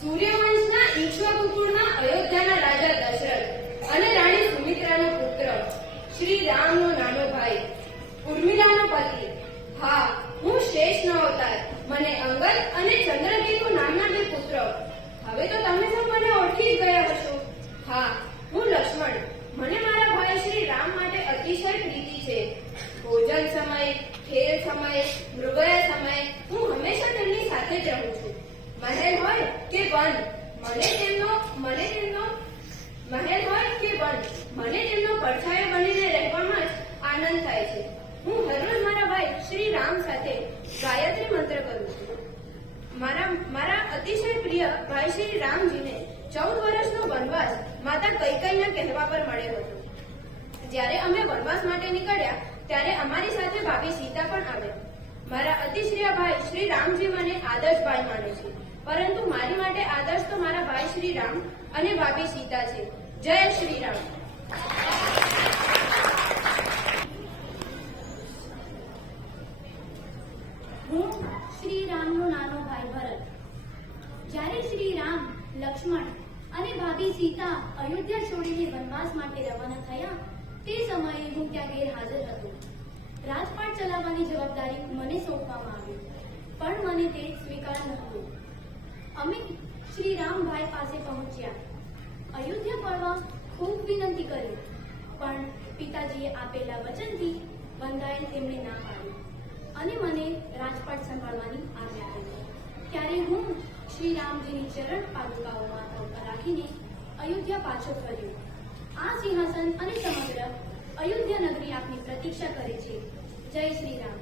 સૂર્યવંશના ઈક્ષ્વાકુ અયોધ્યાના રાજા દશરથ અને રાણી સુમિત્રાનો પુત્ર. શ્રી રામનો નાનો ભાઈ. ઉર્મિલાનો પતિ. હા, હું શ્રેષ્ઠનો અવતાર. મને અંગદ અને ચંદ્રકેતુ નામના બે પુત્ર. હવે તો તમે સૌ મને ઓળખી જ ગયા હશો. હા, હું લક્ષ્મણ. મને મારા ભાઈ શ્રી રામ માટે અતિશય પ્રીતિ છે. ભોજન સમયે, ખેલ સમયે, મૃગયા સમયે હું હંમેશા તેમની સાથે જ રહું છું મહેલ હોય કે વન? મને તેમનો મને તેમનો, મહેલ હોય કે વન? મને તેમનો પડછાયો બનીને રહેવામાં જ આનંદ થાય છે. હું હરરોજ મારા ભાઈ શ્રી રામ સાથે ગાયત્રી મંત્ર કરું છું. મારા મારા અતિશય પ્રિય ભાઈ શ્રી રામજીને ચૌદ વર્ષનો વનવાસ માતા કૈકૈના કહેવા પર મળ્યો હતો. જ્યારે અમે વનવાસ માટે નીકળ્યા, ત્યારે અમારી સાથે ભાભી સીતા પણ આવ્યા મારા અતિશ્રિય ભાઈ શ્રી રામજી મને આદર્શ ભાઈ માને છે. પરંતુ મારી માટે આદર્શ તો મારા ભાઈ શ્રી રામ અને ભાભી સીતા છે. જય શ્રી હું શ્રી નાનો ભાઈ ભરત. જ્યારે શ્રી રામ લક્ષ્મણ અને ભાભી સીતા અયોધ્યા છોડીને વનવાસ માટે રવાના થયા, તે સમયે હું ત્યાં ગેરહાજર હતો. રાજપાટ ચલાવવાની જવાબદારી મને સોંપવામાં આવી પણ મને તે સ્વીકાર નહોતું અમે શ્રી રામભાઈ પાસે પહોંચ્યા. અયોધ્યા ફરવા ખૂબ વિનંતી કરી, પણ પિતાજીએ આપેલા વચનથી બંધાયેલ તેમણે ના પાડી અને મને રાજપાટ સંભાળવાની આજ્ઞા આપી. ત્યારે હું શ્રી રામજીની ચરણ પાદુકાઓ માથા રાખીને અયોધ્યા પાછો ફર્યો. આ સિંહાસન અને સમગ્ર અયોધ્યા નગરી આપની પ્રતીક્ષા કરે છે. જય શ્રી રામ